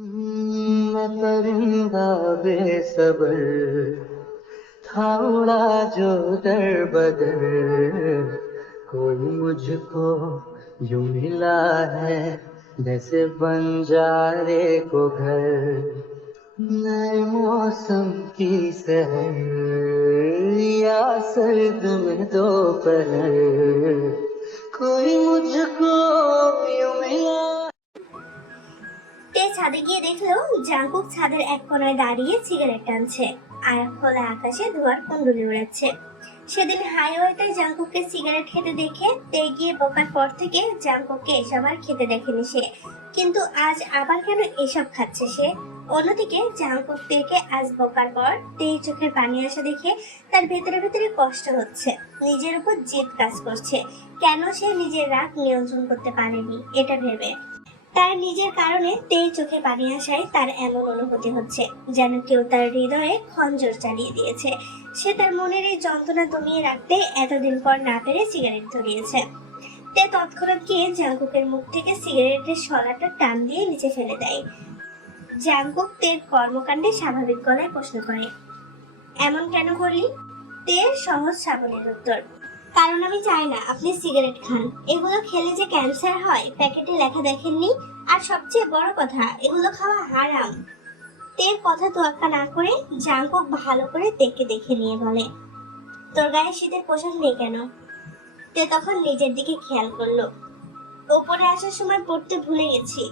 मैं परिंदा बेसब्र था उड़ा जो दर बदर कोई मुझको यूं मिला है जैसे बंजारे को घर नए मौसम की सहर या सर्द में दोपहर कोई मुझको यूं मिला। তে ছাদে গিয়ে দেখলো জাঙ্কুক ছাদের এক কোণায় দাঁড়িয়ে সিগারেট টানছে আর খোলা আকাশে ধোঁয়ার কুণ্ডলি উড়াচ্ছে। সেদিন হাইওয়েতে জাঙ্কুককে সিগারেট খেতে দেখে তে গিয়ে বকার পর থেকে জাঙ্কুককে এসব আর খেতে দেখেনি সে। কিন্তু আজ আবার কেন এসব খাচ্ছে সে? অন্যদিকে জাঙ্কুক তেকে আজ বকার পর তেই চোখের পানি আসা দেখে তার ভেতরে ভেতরে কষ্ট হচ্ছে, নিজের উপর জেদ কাজ করছে। কেন সে নিজের রাগ নিয়ন্ত্রণ করতে পারেনি এটা ভেবে তার নিজের কারণে তেই চোখে পানি আসায় তার এমন অনুভূতি হচ্ছে যেন কেউ তার হৃদয়ে খঞ্জর চালিয়ে দিয়েছে। সে তার মনের এই যন্ত্রণা দমিয়ে রাখতে এতদিন পর না পেরে সিগারেট ধরিয়েছে। তে তৎক্ষণাৎ গিয়ে জাঙ্কুকের মুখ থেকে সিগারেটের শলাটা টান দিয়ে নিচে ফেলে দেয়। জাঙ্কুক তের কর্মকাণ্ডে স্বাভাবিক গলায় প্রশ্ন করে, এমন কেন করলি? তের সহজ সাবলীল উত্তর, কারণ আমি চাই না আপনি সিগারেট খান। এগুলো খেলে যে ক্যান্সার হয় প্যাকেটে লেখা দেখেননি? আর সবচেয়ে বড় কথা, এগুলো খাওয়া হারাম। তের কথা তোয়াক্কা না করে জাঙ্কুক ভালো করে তেকে দেখে নিয়ে বলে, তোর গায়ে শীতের পোশাক নেই কেন? তে তখন নিজের দিকে খেয়াল করলো, ওপরে আসার সময় পড়তে ভুলে গেছি।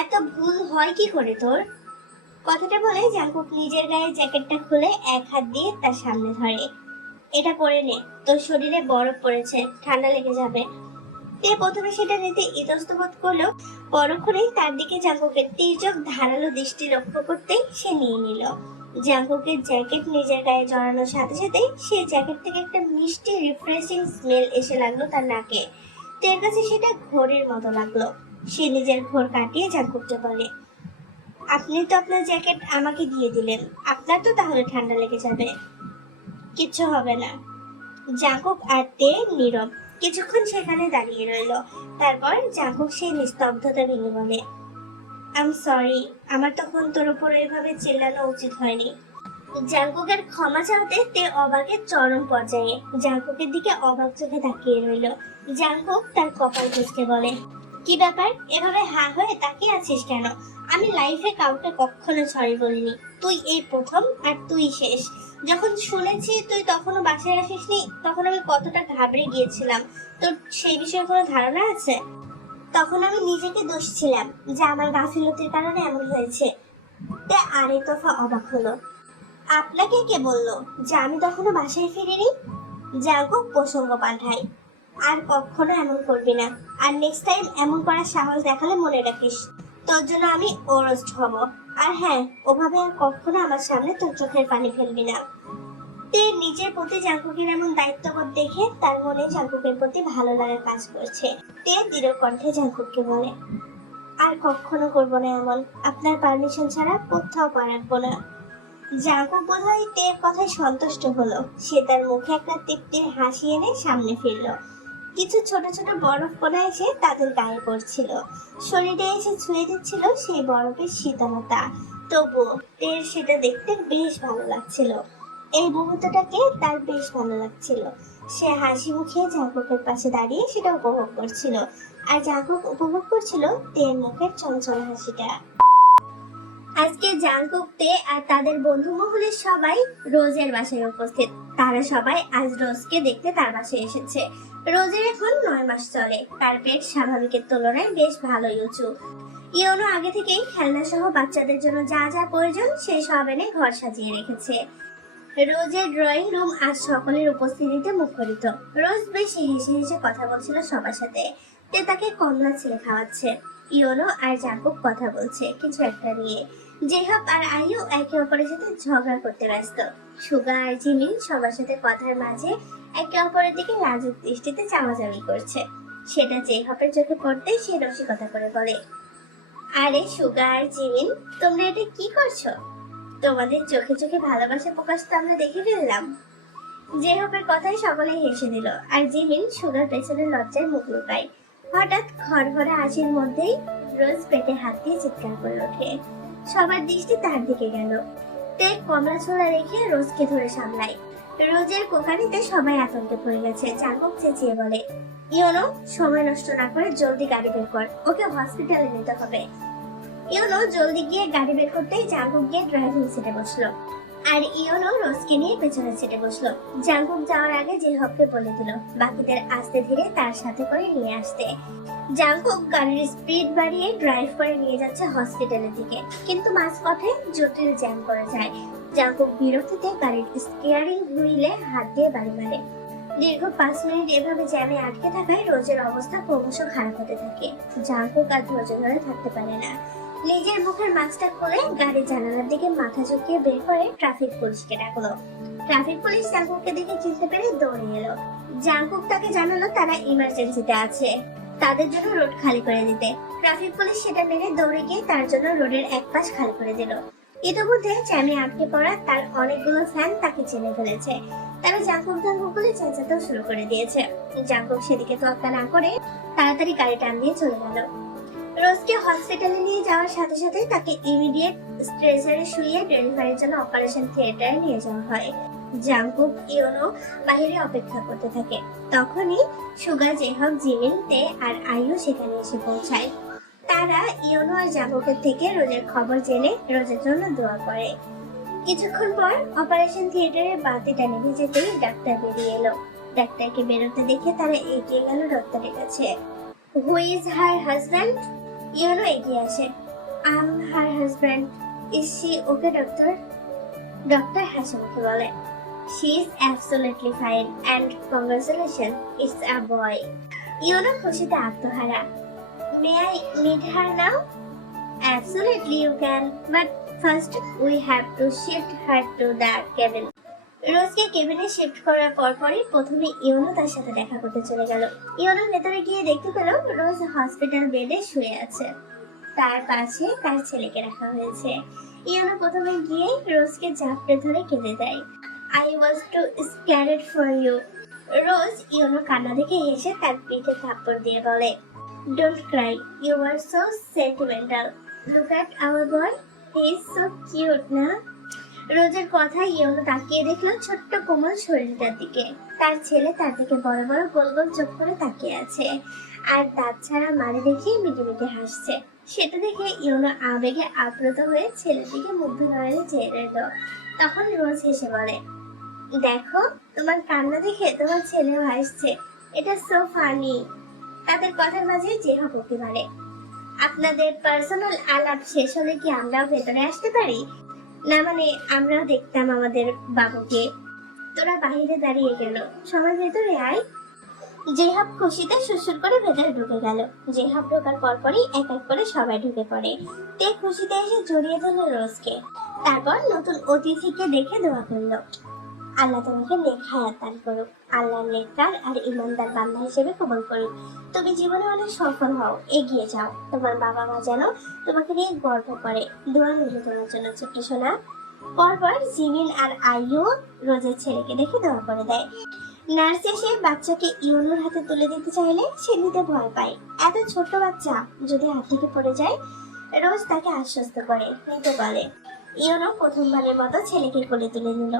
এত ভুল হয় কি করে তোর? কথাটা বলে জাঙ্কুক নিজের গায়ে জ্যাকেটটা খুলে এক হাত দিয়ে তার সামনে ধরে, এটা পরে নে, তোর শরীরে বরফ পড়েছে, ঠান্ডা লেগে যাবে। তে প্রথমে সেটা নিতে ইতস্তত করলেও পরক্ষণেই তার দিকে জাঙ্কুকের তীর্যক ধারালো দৃষ্টি লক্ষ্য করতেই সে নিয়ে নিল। জাঙ্কুকের জ্যাকেট নিজের গায়ে জড়ানোর সাথে সাথে সে জ্যাকেট থেকে একটা মিষ্টি রিফ্রেশিং স্মেল এসে লাগলো তার নাকে। তের কাছে সেটা ঘোরের মতো লাগলো। সে নিজের ঘোর কাটিয়ে জাঙ্কুককে বলে, আপনি তো আপনার জ্যাকেট আমাকে দিয়ে দিলেন, আপনার তো তাহলে ঠান্ডা লেগে যাবে। কিচ্ছু হবে না। জাঙ্কুক আর তে নীরব কিছুক্ষণ সেখানে দাঁড়িয়ে রইল। তারপর জাঙ্কুক সেই নিস্তব্ধতা ভেঙে বলে, আই এম সরি, আমার তখন তোর উপর এভাবে চিল্লানো উচিত হয়নি। জাঙ্কুকের ক্ষমা চাওতে তে অবাকের চরম পর্যায়ে জাঙ্কুকের দিকে অবাক চোখে তাকিয়ে রইল। জাঙ্কুক তার কপাল ঘষতে বলে, কি ব্যাপার, এভাবে হা হয়ে তাকিয়ে আছিস কেন? আমি লাইফে কাউকে কখনো সরি বলিনি, তুই এই প্রথম আর তুই শেষ। যখন শুনেছি তুই তখনও বাসায় আসিসনি, তখন আমি কতটা ঘাবড়ে গিয়েছিলাম তোর সেই বিষয়ে কোনো ধারণা আছে? তখন আমি নিজেকে দোষ ছিলাম যে আমার গাফিলতির কারণে এমন হয়েছে। তে আরেক দফা অবাক হলো, আপনাকে কে বললো যে আমি তখনও বাসায় ফিরিনি? জাঙ্কুক প্রসঙ্গ পাল্টায়, আর কখনো এমন করবি না, আর নেক্সট টাইম এমন করার সাহস দেখালে মনে রাখিস তোর জন্য আমি অরোস্ট হব। আর হ্যাঁ, ওভাবে আর কখনো আমার সামনে তোর চোখের পানি ফেলবি না। তে নিজের প্রতি জাঙ্কুকের এমন দায়িত্ববোধ দেখে তার মনে জাঙ্কুকের প্রতি ভালো লাগা কাজ করছে। তে দৃঢ় কণ্ঠে জাঙ্কুককে বলে, আর কখনো করবো না এমন, আপনার পারমিশন ছাড়া কোথাও পা রাখবো না। জাঙ্কুক বোধহয় তের কথায় সন্তুষ্ট হলো। সে তার মুখে একটা তৃপ্তির হাসি এনে সামনে ফিরল। কিছু ছোট ছোট বরফ কণা এসে তাদের গায়ে পড়ছিল, শরীরে এসে ছুঁয়ে দিচ্ছিল সেই বরফের শীতলতা। তবুও তের সেটা দেখতে বেশ ভালো লাগছিল। এই মুহূর্তটাকে তার বেশ ভালো লাগছিল। সে হাসি মুখে জাঙ্কুকের পাশে দাঁড়িয়ে সেটা উপভোগ করছিল, আর জাঙ্কুক উপভোগ করছিল তের মুখের চঞ্চল হাসিটা। আজকে জাঙ্কুক তে আর তাদের বন্ধু মহলের সবাই রোজের বাসায় উপস্থিত। তারা সবাই আজ রোজকে দেখতে তার বাসায় এসেছে। রোজের এখন 9 মাস চলে। তার পেট স্বাভাবিকের তুলনায় বেশ ভালোই উঁচু। ইওনো আগে থেকেই খেলনা সহ বাচ্চাদের জন্য যা যা প্রয়োজন সেই সব এনে ঘর সাজিয়ে রেখেছে। রোজের ড্রয়িং রুম আজ সকলের উপস্থিতিতে মুখরিত। রোজ বেশ হেসে হেসে কথা বলছিল সবার সাথে। তে তাকে কমলা ছেলে খাওয়াচ্ছে। ইওনো আর জাঙ্কুক কথা বলছে কিছু একটা নিয়ে। জেহাব আর আইও একে অপরের সাথে ঝগড়া করতে ব্যস্ত। সুগা আর জিমিন সবার সাথে কথার মাঝে একে অপরের দিকে লাজুক দৃষ্টিতে চাওয়াচাওয়ি করছে। সেটা জেহাবের চোখে পড়তে সে রসিকতা করে বলে, আরে সুগা আর জিমিন, তোমরা এটা কি করছো? তোমাদের চোখে চোখে ভালোবাসা প্রকাশ তো আমরা দেখে ফেললাম। জেহাবের কথায় সকলে হেসে দিল, আর জিমিন সুগার পেছনে লজ্জায় মুখ লুকায়। হঠাৎ ঘরভরা হাসির মধ্যেই রোজ পেটে হাত দিয়ে চিৎকার করে ওঠে। সবার দৃষ্টি তার দিকে গেল। তে কমলা ছোলা রেখে রোজকে ধরে সামলায়। রোজের কোকানিতে সবাই আতঙ্কে পড়ে গেছে। জাঙ্কুক চেঁচিয়ে বলে, ইয়োনো, সময় নষ্ট না করে জলদি গাড়ি বের কর, ওকে হসপিটালে নিতে হবে। ইয়োনো জলদি গিয়ে গাড়ি বের করতেই জাঙ্কুক গিয়ে ড্রাইভিং সিটে বসলো, আর ইয়োনো রোজকে নিয়ে পেছনের সিটে বসলো। জাঙ্কুক যাওয়ার আগে জেহবকে বলে দিল বাকিদের আস্তে ধীরে তার সাথে করে নিয়ে আসতে। জাঙ্কুক গাড়ির স্পিড বাড়িয়ে ড্রাইভ করে নিয়ে যাচ্ছে হসপিটালের দিকে, কিন্তু মাঝপথে জটিল জ্যাম করে যায়। জাঙ্কুক বিরক্তিতে গাড়ির স্টিয়ারিং হুইলে হাত দিয়ে বাড়ি মারে। দীর্ঘ 5 মিনিট এভাবে জ্যামে আটকে থাকায় রোজের অবস্থা ক্রমশ খারাপ হতে থাকে। জাঙ্কুক আর ধৈর্য ধরে থাকতে পারে না। নিজের মুখের মাস্কটা খুলে গাড়ির জানালার দিকে মাথা ঝুঁকিয়ে বের করে ট্রাফিক পুলিশকে ডাকলো। ট্রাফিক পুলিশ জাঙ্কুককে দেখে চিনতে পেরে দৌড়ে এলো। জাঙ্কুক তাকে জানালো তারা ইমার্জেন্সিতে আছে, তাদের জন্য রোড খালি করে দিতে। ট্রাফিক পুলিশ সেটা মেনে দৌড়ে গিয়ে তার জন্য রোডের এক পাশ খালি করে দিল। ইতিমধ্যে জ্যামে আটকে পড়া তার অনেকগুলো ফ্যান তাকে চিনে ফেলেছে। তারা জাঙ্কুক জাঙ্কুক বলে চেঁচাতেও শুরু করে দিয়েছে। জাঙ্কুক সেদিকে তোয়াক্কা না করে তাড়াতাড়ি গাড়ি টান দিয়ে চলে গেল। রোজকে হসপিটালে নিয়ে যাওয়ার সাথে সাথে তাকে ইমিডিয়েট স্ট্রেচারে শুইয়ে ডেলিভারির জন্য অপারেশন থিয়েটারে নিয়ে যাওয়া হয়। জাঙ্কুক ইয়োনো বাইরে অপেক্ষা করতে থাকে। তখনই সুগা, জেহব, জিমিন, তে আর আইও সেখানে এসে পৌঁছায়। তারা ইয়োনো আর জাঙ্কুকের থেকে রোজের খবর জেনে রোজের জন্য দোয়া করে। কিছুক্ষণ পর অপারেশন থিয়েটারের বাতিটা নিভে যেতেই ডাক্তার বেরিয়ে এলো। ডাক্তারকে বেরোতে দেখে তারা এগিয়ে গেল ডক্টরের কাছে। Who is her husband? Yono এগিয়ে আসে। I'm her husband. Is she okay doctor? Doctor হাসি মুখে বলে, she is absolutely fine and congratulation, it's a boy. Yono খুশিতে আত্মহারা। May I meet her now? Absolutely you can, but first we have to shift her to the cabin. রোজকে কেবিনে shift করার পরপরই প্রথমে ইয়োনো তার সাথে দেখা করতে চলে গেল। ইয়োনো ভেতরে গিয়ে দেখতে পেল রোজ হসপিটাল বেডে শুয়ে আছে। তার পাশে তার ছেলেকে রাখা হয়েছে। ইয়োনো প্রথমে গিয়ে রোজকে জাপটে ধরে কেঁদে দেয়। I was too scared for you. Rose Yono কান্না দেখে হেসে তার পিঠে থাপ্পড় দিয়ে বলে, don't cry, you are so sentimental. Look at our boy, he is so cute না? রোজের কথা ইয়োনো তাকিয়ে দেখলো ছোট্ট কোমল শরীরটার দিকে। তার ছেলে তার দিকে বড় বড় গোল গোল চোখ করে তাকিয়ে আছে, আর দাঁত ছাড়া মারি দেখে মিটিমিটি হাসছে। সেটা দেখে ইয়োনো আবেগে আপ্লুত হয়ে ছেলের দিকে মুগ্ধ নয়নে চেয়ে রইল। তখন রোজ হেসে বলে, দেখো, তোমার কান্না দেখে তোমার ছেলেও হাসছে, এটা সো ফানি। তাদের কথার মাঝে জেহব উঠে পারে, আপনাদের পার্সোনাল আলাপ শেষ হলে কি আমরাও ভেতরে আসতে পারি? না মানে আমরাও দেখতাম আমাদের বাবুকে। তোরা বাহিরে দাঁড়িয়ে গেল, সবাই ভেতরে আয়। জেহাব খুশিতে সুরসুর করে ভেতরে ঢুকে গেল। জেহাব ঢোকার পরপরই এক এক করে সবাই ঢুকে পড়ে। তে খুশিতে এসে জড়িয়ে ধরল রোজকে। তারপর নতুন অতিথিকে দেখে দোয়া করলো, আল্লাহ তোমাকে নেক হায়াত দান করুক, আল্লাহর নেককার আর ইমানদার বান্দা হিসেবে কবুল করুক। তুমি জীবনে অনেক সফল হও, এগিয়ে যাও। তোমার বাবা মা যেন তোমাকে নিয়ে গর্ব করে। দোয়া রইল তোমার জন্য ছোট্ট সোনা। পরপর জিমিন আর আইও রোজের ছেলেকে দেখে দোয়া করে দেয়। নার্স এসে বাচ্চাকে ইয়োনোর হাতে তুলে দিতে চাইলে সে নিতে ভয় পায়। এত ছোট বাচ্চা যদি হাত থেকে পড়ে যায়। রোজ তাকে আশ্বস্ত করে নিতে বলে। ইয়োনো প্রথমবারের মতো ছেলেকে কোলে তুলে নিল।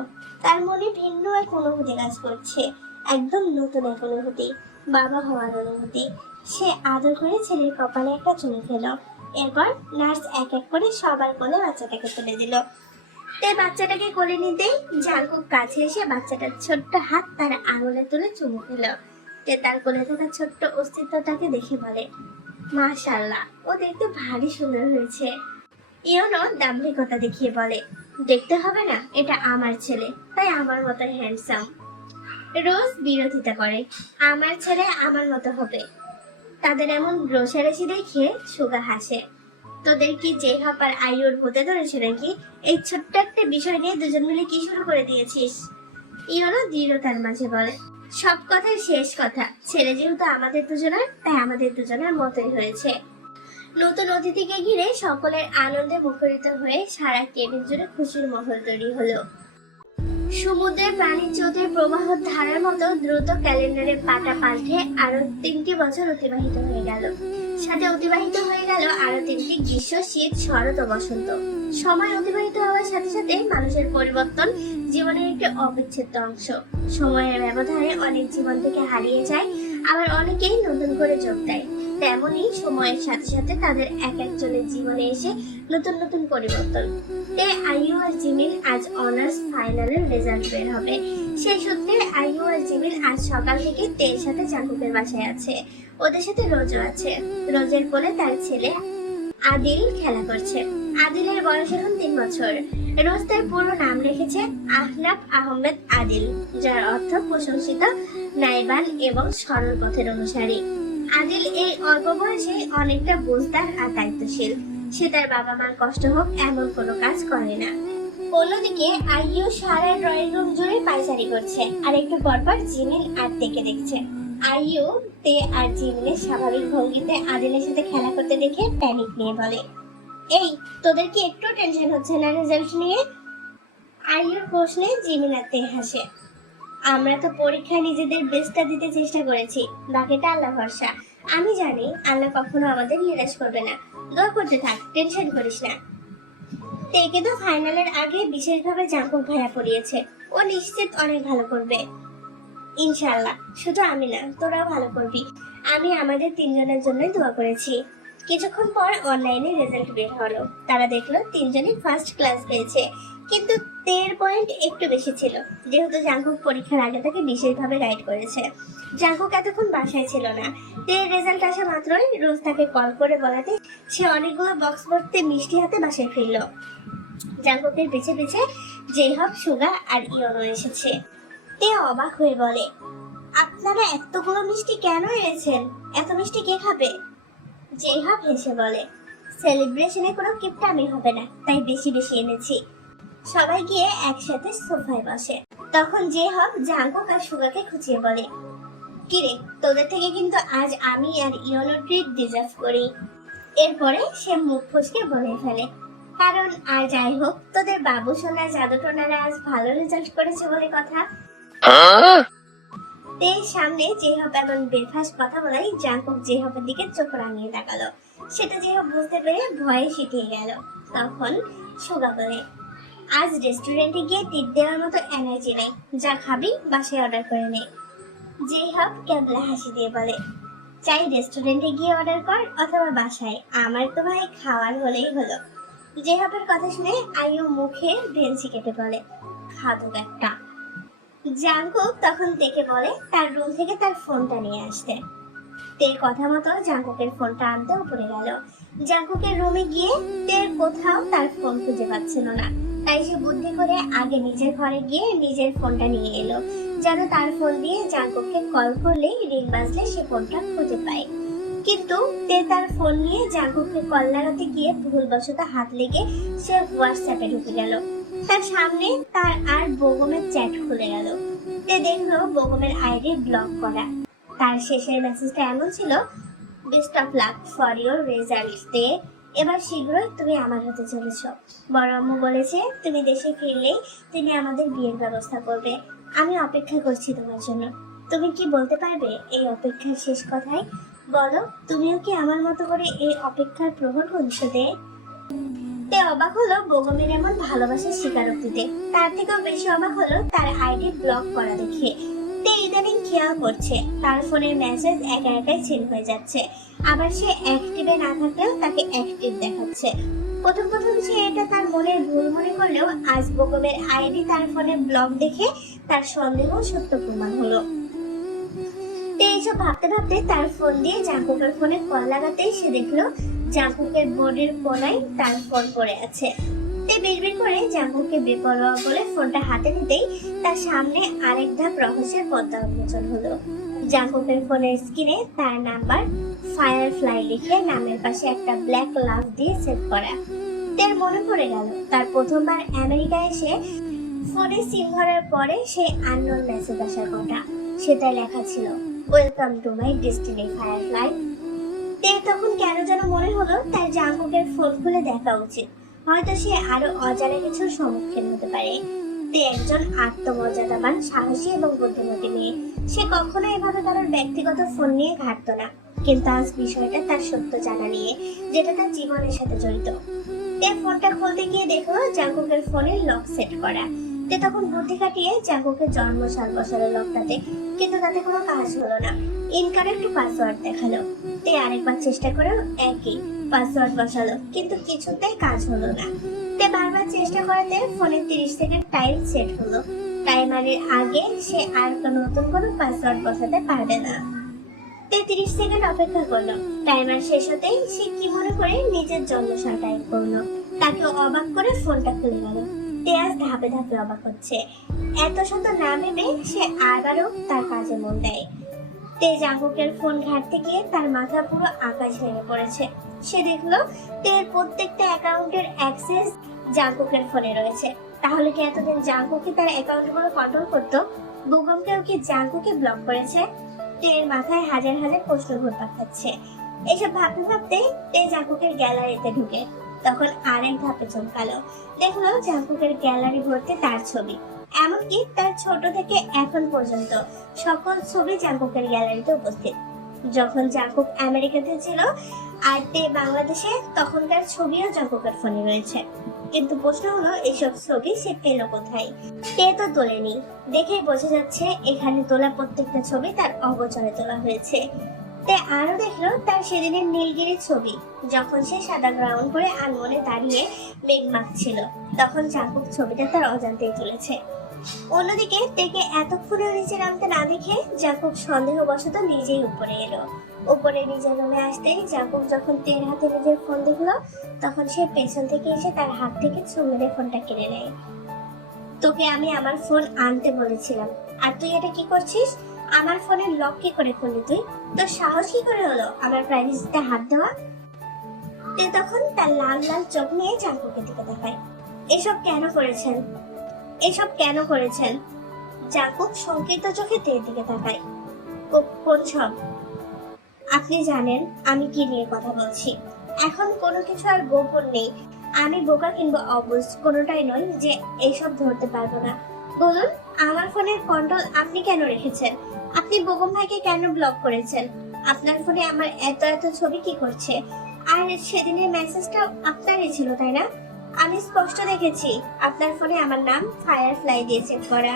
তার মনে ভিন্ন এক অনুভূতি কাজ করছে, একদম নতুন এক অনুভূতি, বাবা হওয়ার অনুভূতি। সে আদর করে ছেলের কপালে একটা চুমু খেলো। এরপর নার্স এক এক করে সবার কোলে বাচ্চাটাকে তুলে দিল। তাই বাচ্চাটাকে কোলে নিতেই জাঙ্কুক কাছে এসে বাচ্চাটার ছোট্ট হাত তার আঙুলে তুলে চুমু খেল। তে তার কোলে থাকা ছোট্ট অস্তিত্বটাকে দেখে বলে, মাশাআল্লাহ, ও দেখতে ভারী সুন্দর হয়েছে। ইয়োনো দাম্ভিকতা দেখিয়ে বলে, দেখতে হবে না, এটা আমার ছেলে, তাই আমার মতো হ্যান্ডসাম। রোজ বিরোধিতা করে, আমার ছেলে আমার মতো হবে। তাদের এমন রোষারেশি দেখে সুগা হাসে। তোদের কি জেহাব আর আইওর হতে ধরেছে নাকি? এই ছোট্ট একটা বিষয় নিয়ে দুজন মিলে কি শুরু করে দিয়েছিস? ইয়োনো দৃঢ়তার মাঝে বলে, সব কথার শেষ কথা, ছেলে যেহেতু আমাদের দুজনের, তাই আমাদের দুজনের মতোই হয়েছে। নতুন অতিথিকে ঘিরে সকলের আনন্দে মুখরিত হয়ে সারা কেবিন জুড়ে খুশির মহল তৈরি হলো। সমুদ্রের প্রাণীর স্রোতের প্রবাহ ধারার মতো দ্রুত ক্যালেন্ডারে পাটা পাল্টে আরো 3টি বছর অতিবাহিত হয়ে গেল। সাথে অতিবাহিত হয়ে গেল আরো 3টি গ্রীষ্ম, শীত, শরৎ ও বসন্ত। সময় অতিবাহিত হওয়ার সাথে সাথে মানুষের পরিবর্তন জীবনের একটি অবিচ্ছেদ্য অংশ। সময়ের ব্যবধানে অনেক জীবন থেকে হারিয়ে যায়, আবার অনেকেই নতুন করে যোগ দেয়। তেমনি সময়ের সাথে সাথে তাদের এক একজনের জীবনে এসে নতুন নতুন পরিবর্তন। আইয়ু আর জিমিন আজ অনার্স ফাইনালের রেজাল্ট বের হবে। সেই সূত্রে আইয়ু আর জিমিন আজ সকাল থেকে তের সাথে জাঙ্কুকের বাসায় আছে। ওদের সাথে রোজও আছে। রোজের কোলে তার ছেলে আদিল খেলা করছে। আদিলের বয়স এখন 3 বছর। রোজ তার পুরো নাম রেখেছে আহনাফ আহমেদ আদিল, যার অর্থ প্রশংসিত, নাইবান এবং সরল পথের অনুসারী। আদিল এই অল্প বয়সে অনেকটা বুঝদার আর দায়িত্বশীল। সে তার বাবা মার কষ্ট হোক এমন কোনো কাজ করে না। অন্যদিকে আইয়ু সারা ড্রয়িং রুম জুড়ে পায়চারি করছে, আর একটু পরপর জিমিন আর তেকে দেখছে। আইয়ু তে আর জিমিনের স্বাভাবিক ভঙ্গিতে আদিলের সাথে খেলা করতে দেখে প্যানিক নিয়ে বলে, এই তোদের কি একটু টেনশন হচ্ছে না রেজাল্ট নিয়ে? আইয়ুর প্রশ্নে জিমিন আর তে হাসে। আমরা তো পরীক্ষায় নিজেদের বেস্টটা দিতে চেষ্টা করেছি, বাকিটা আল্লাহ ভরসা। আমি জানি আল্লাহ কখনো আমাদের নিরাশ করবে না। দোয়া করতে থাক, টেনশন করিস না। তেকে তো ফাইনালের আগে বিশেষভাবে জাঙ্কুক ভাইয়া পড়িয়েছে। ও নিশ্চিত অনেক ভালো করবে ইনশাআল্লাহ। শুধু আমি না, তোরাও ভালো করবি। আমি আমাদের 3 জনের জন্যই দোয়া করেছি। কিছুক্ষণ পর অনলাইনে রেজাল্ট বের হলো। তারা দেখলো 3 জনই ফার্স্ট ক্লাস পেয়েছে, কিন্তু 13 পয়েন্ট একটু বেশি ছিল, যেহেতু জাঙ্কুক পরীক্ষার আগে থেকে বিশেষভাবে গাইড করেছে। জাঙ্কুক এতক্ষণ বাসায় ছিল না। তের রেজাল্ট আসা মাত্রই রোজ তাকে কল করে বলাতে সে অনেকগুলো বক্স ভর্তি মিষ্টি হাতে বাসায় ফিরল। জাঙ্কুকের পিছে পিছে জেহব, সুগা আর ইয়নো এসেছে। তে অবাক হয়ে বলে, আপনারা এতগুলো মিষ্টি কেন এনেছেন? এত মিষ্টি কে খাবে? জেহব হেসে বলে, সেলিব্রেশনে কোনো কিপটামি হবে না, তাই বেশি বেশি এনেছি। সবাই গিয়ে একসাথে সোফায় বসে। তখন জেহব জাঙ্কুক আর সুগাকে খুঁচিয়ে বলে, কিরে, তোদের থেকে কিন্তু আজ আমি আর ইয়নো ট্রিট ডিজার্ভ করি। এরপরে সে মুখ ফসকে বলে ফেলে, কারণ আর যাই হোক, তোদের বাবু সোনা জাদু টোনারা আজ ভালো রেজাল্ট করেছে বলে কথা। তের সামনে জেহব এমন বেফাস কথা বলাই জাঙ্কুক জেহবের দিকে চোখ রাঙিয়ে তাকালো। সেটা জেহব বুঝতে পেরে ভয়ে সিটিয়ে গেল। তখন সুগা বলে, আজ রেস্টুরেন্টে গিয়ে টিপ দেওয়ার মতো এনার্জি নেই, যা খাবি বাসায় অর্ডার করে নে। জেহব কেবলা হাসি দিয়ে বলে, চাই রেস্টুরেন্টে গিয়ে অর্ডার কর অথবা বাসায়, আমার তো ভাই খাওয়ার হলেই হলো। জেহবের কথা শুনে আইয়ু মুখে ভেলসি কেটে বলে, খাদক একটা। জাঙ্কুক তখন তেকে বলে তার রুম থেকে তার ফোনটা নিয়ে আসতে। তে কথা মতো জাঙ্কুকের ফোনটা আনতে উপরে গেল। জাঙ্কুকের রুমে গিয়ে তের কোথাও তার ফোন খুঁজে পাচ্ছিল না, তাই সে বুদ্ধি করে আগে নিজের ঘরে গিয়ে নিজের ফোনটা নিয়ে এলো, যেন তার ফোন দিয়ে জাঙ্কুককে কল করলে রিং বাজলে সে ফোনটা খুঁজে পায়। কিন্তু তে তার ফোন নিয়ে জাঙ্কুককে কল লাগাতে গিয়ে ভুলবশত হাত লেগে সে হোয়াটসঅ্যাপে ঢুকে গেল। তার সামনে তার আর বোগমের চ্যাট খুলে গেল। তে দেখলো বোগমের আইডি ব্লক করা। তার শেষের মেসেজটা এমন ছিল, best of luck for your result day. এবার শীঘ্রই তুমি আমার হতে চলেছ। বড় আম্মু বলেছে তুমি দেশে ফিরলেই তিনি আমাদের বিয়ের ব্যবস্থা করবে। আমি অপেক্ষা করছি তোমার জন্য। তুমি কি বলতে পারবে এই অপেক্ষার শেষ কথায়? বলো, তুমিও কি আমার মতো করে এই অপেক্ষার প্রহর গুনছো? তে অবাক হলো বোগমের এমন ভালোবাসার স্বীকারোক্তিতে। তার থেকেও বেশি অবাক হলো তার আইডি ব্লক করা দেখে। তে ইদানিং খেয়াল করছে তার ফোনের মেসেজ একা একাই সিন হয়ে যাচ্ছে, আবার সে অ্যাক্টিভে না থাকলেও তাকে অ্যাক্টিভ দেখাচ্ছে। প্রথম প্রথম সে এটা তার মনের ভুল মনে করলেও আজ বোগমের আইডি তার ফোনে ব্লক দেখে তার সন্দেহ সত্য প্রমাণ হলো। তে এইসব ভাবতে ভাবতে তার ফোন দিয়ে জাঙ্কুকের ফোনে কল লাগাতেই সে দেখলো জাঙ্কুকের বোর্ডের কোনায় তার ফোন পড়ে আছে। তে বিড়বিড় করে জাঙ্কুককে বেপরোয়া বলে ফোনটা হাতে নিতেই তার সামনে আরেক ধাপ রহস্যের পর্দা উন্মোচন হলো। জাঙ্কুকের ফোনের স্ক্রিনে তার নাম্বার ফায়ারফ্লাই লিখে নামের পাশে একটা ব্ল্যাক লাভ দিয়ে সেভ করা। তের মনে পড়ে গেল তার প্রথমবার আমেরিকায় এসে ফোনে সিম ভরার পরে সেই আননোন মেসেজ আসার কথা। সেটাই লেখা ছিল, welcome to my destiny firefly. তের তখন কেন যেন মনে হলো তার জাঙ্কুকের ফোন খুলে দেখা উচিত, হয়তো সে আরো অজানা কিছুর সম্মুখীন হতে পারে। তে একজন আত্মমর্যাদাবান, সাহসী এবং বুদ্ধিমতী মেয়ে। সে কখনো এভাবে কারোর ব্যক্তিগত ফোন নিয়ে ঘাঁটতো না, কিন্তু আজ বিষয়টা তার সত্য জানা নিয়ে, যেটা তার জীবনের সাথে জড়িত। তে ফোনটা খুলতে গিয়ে দেখলো জাঙ্কুকের ফোনে লক সেট করা। তে তখন বুদ্ধি খাটিয়ে জাঙ্কুকের জন্মসাল বসালো লকটাতে, কিন্তু তাতে কোনো কাজ হলো না। ইনকারেক্ট পাসওয়ার্ড দেখালো। তে আরেকবার চেষ্টা করে একই পাসওয়ার্ড বসালো, কিন্তু কিছুতেই কাজ হলো না। তে বারবার চেষ্টা করাতে ফোনে 30 সেকেন্ড টাইম সেট হলো। টাইমারের আগে সে আর নতুন কোনো পাসওয়ার্ড বসাতে পারবে না। তে 30 সেকেন্ড অপেক্ষা করলো। টাইমার শেষ হতেই সে কি মনে করে নিজের জন্মসাল টাইপ করলো। তাকে অবাক করে ফোনটা খুলে গেল। তে আজ ধাপে ধাপে অবাক হচ্ছে। এত শত না ভেবে সে আবারও তার কাজে মন দেয়। তে জাঙ্কুকের ফোন ঘাঁটতে গিয়ে তার মাথা পুরো আকাশ ভেঙে পড়েছে। সে দেখলো তের প্রত্যেকটা অ্যাকাউন্টের অ্যাক্সেস জাঙ্কুকের ফোনে রয়েছে। তাহলে কি এতদিন জাঙ্কুকি তার অ্যাকাউন্টগুলো কন্ট্রোল করতো? বুগমকেও কি জাঙ্কুকি ব্লক করেছে? তের মাথায় হাজার হাজার প্রশ্ন ঘুরপাক খাচ্ছে। এইসব ভাবতে ভাবতে তে জাঙ্কুকের গ্যালারিতে ঢুকে তখন আরেক ধাপে চমকালো। দেখলো জাঙ্কুকের গ্যালারি ভর্তি তার ছবি, এমনকি তার ছোট থেকে এখন পর্যন্ত সকল ছবি জাঙ্কুকের গ্যালারিতে উপস্থিত। যখন জাঙ্কুক আমেরিকাতে ছিল আর তে বাংলাদেশে, তখনকার ছবিও জাঙ্কুকের ফোনে রয়েছে। কিন্তু প্রশ্ন হলো এইসব ছবি সে পেল কোথায়? তে তো তোলেনি, দেখেই বোঝা যাচ্ছে এখানে তোলা প্রত্যেকটা ছবি তার অগোচরে তোলা হয়েছে। তে আরো দেখলো তার সেদিনের নীলগিরির ছবি, যখন সে সাদা গ্রাউন্ড করে আনমনে দাঁড়িয়ে মেঘ মাখছিল, তখন জাঙ্কুক ছবিটা তার অজান্তেই তুলেছে। অন্যদিকে তেকে এতক্ষণে নিচে নামতে না দেখে জাঙ্কুক সন্দেহবশত নিজেই উপরে এলো। উপরে নিজের রুমে আসতেই জাঙ্কুক যখন তের হাতে নিজের ফোন দেখলো, তখন সে পেছন থেকে এসে তার হাত থেকে ছু মেরে ফোনটা কেড়ে নেয়। তোকে আমি আমার ফোন আনতে বলেছিলাম, আর তুই এটা কি করছিস? আমার ফোনের লক কি করে খুললি তুই? তোর সাহস কি করে হলো আমার প্রাইভেসিতে হাত দেওয়া? তে তখন তার লাল লাল চোখ নিয়ে জাঙ্কুকের দিকে তাকায়। এসব কেন করেছেন? এসব কেন করেছেন? জাঙ্কুক শঙ্কিত চোখে তের দিকে তাকায়। কোন সব? আপনি জানেন আমি কি নিয়ে কথা বলছি। এখন কোনো কিছু আর গোপন নেই। আমি বোকা কিংবা অবুঝ কোনোটাই নই যে এইসব ধরতে পারবো না। বলুন, আমার ফোনের কন্ট্রোল আপনি কেন রেখেছেন? আপনি বেগম ভাইকে কেন ব্লক করেছেন? আপনার ফোনে আমার এত এত ছবি কি করছে? আর সেদিনের মেসেজটা আপনারই ছিল, তাই না? আমি স্পষ্ট দেখেছি আপনার ফোনে আমার নাম ফায়ারফ্লাই দিয়ে সেভ করা।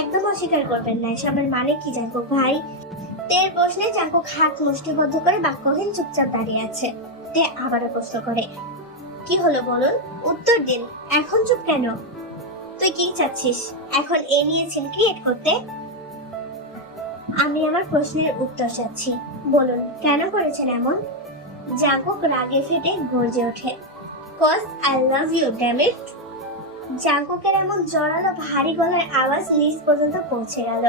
একদম অস্বীকার করবেন না এসবের মানে কি জাঙ্কুক ভাই? তের প্রশ্নে জাঙ্কুক হাত মুষ্টিবদ্ধ করে বাক্যহীন চুপচাপ দাঁড়িয়ে আছে। তে আবারও প্রশ্ন করে, কি হলো বলুন, উত্তর দিন। এখন চুপ কেন? তুই কি চাচ্ছিস এখন এ নিয়ে সিন ক্রিয়েট করতে? আমি আমার প্রশ্নের উত্তর চাচ্ছি। বলুন কেন করেছেন এমন? জাঙ্কুক রাগে ফেটে গর্জে ওঠে, cause I love you damn it. জাঙ্কুকের এমন জোরালো ভারী গলার আওয়াজ নিচ পর্যন্ত পৌঁছে গেল।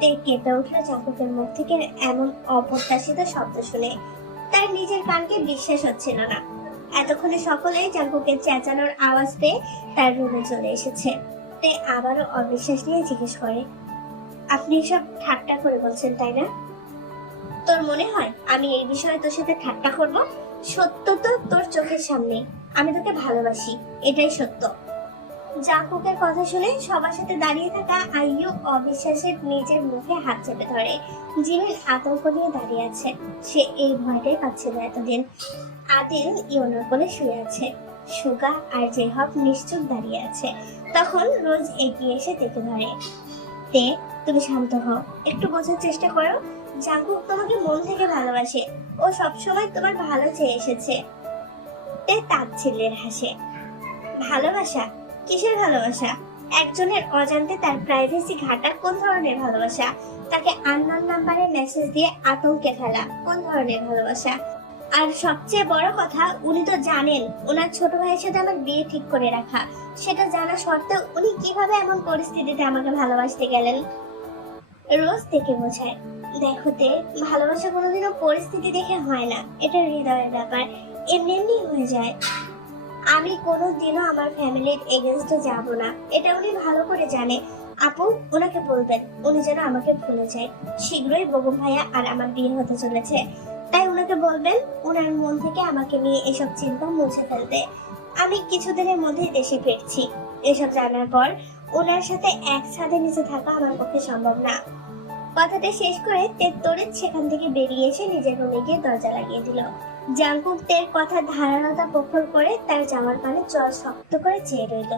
তে কেঁপে উঠল জাঙ্কুকের মুখ থেকে এমন অপ্রত্যাশিত শব্দ শুনে। তার নিজের কানকে বিশ্বাস হচ্ছিল না। এতক্ষণে সকলেই জাঙ্কুকের চেঁচানোর আওয়াজ পেয়ে তার রুমে চলে এসেছে। তে আবারও অবিশ্বাস নিয়ে জিজ্ঞেস করে, আপনি সব ঠাট্টা করে বলছেন তাই না? তোর মনে হয় আমি এই বিষয়ে তোর সাথে ঠাট্টা করব? সত্য তো তোর চোখের সামনে। আমি তোকে ভালোবাসি, এটাই সত্য। জাঙ্কুকের কথা শুনে সবার সাথে দাঁড়িয়ে থাকা আইয়ু অবিশ্বাসের নিজের মুখে হাত চেপে ধরে। জিমিন আতঙ্ক নিয়ে দাঁড়িয়ে আছে। সে এই ভয়টাই পাচ্ছিল এতদিন। আদিল ইউনোর কোলে শুয়ে আছে। সুগা আর জেহব নিশ্চুপ দাঁড়িয়ে আছে। তখন রোজ এগিয়ে এসে দেখে ধরে, তে তুমি শান্ত হও, একটু বোঝার চেষ্টা করো। জাঙ্কুক তোমাকে মন থেকে ভালোবাসে, ও সবসময় তোমার ভালো চেয়ে এসেছে। তে তাচ্ছিল্যের হাসে। ভালোবাসা? কিসের ভালোবাসা? একজনের অজান্তে তার প্রাইভেসি ঘাটা কোন ধরনের ভালোবাসা? তাকে আননোন নাম্বারে মেসেজ দিয়ে আতঙ্কে ফেলা কোন ধরনের ভালোবাসা? আর সবচেয়ে বড় কথা, উনি তো জানেন ওনার ছোট ভাইয়ের সাথে আমার বিয়ে ঠিক করে রাখা। সেটা জানা সত্ত্বেও উনি কিভাবে এমন পরিস্থিতিতে আমাকে ভালোবাসতে গেলেন? রোজ থেকে বোঝায়, দেখোতে ভালোবাসা কোনোদিনও পরিস্থিতি দেখে হয় না, এটা হৃদয়ের ব্যাপার, এমনি এমনি হয়ে যায়। আমি কোনোদিনও আমার ফ্যামিলির এগেনস্টে যাব না, এটা উনি ভালো করে জানে। আপু ওনাকে বলবেন উনি যেন আমাকে ভুলে যায়। শীঘ্রই বেগম ভাইয়া আর আমার বিয়ে হতে চলেছে, তাই ওনাকে বলবেন ওনার মন থেকে আমাকে নিয়ে এসব চিন্তা মুছে ফেলতে। আমি কিছুদিনের মধ্যেই দেশে ফিরছি। এসব জানার পর ওনার সাথে এক ছাদের নিচে থাকা আমার পক্ষে সম্ভব না। কথাটা শেষ করে তে তড়িৎ সেখান থেকে বেরিয়ে এসে নিজের রুমে গিয়ে দরজা লাগিয়ে দিল। জাংকুক তের কথা ধারালতা প্রখর করে তার জামার পানে জল শক্ত করে চেয়ে রইল।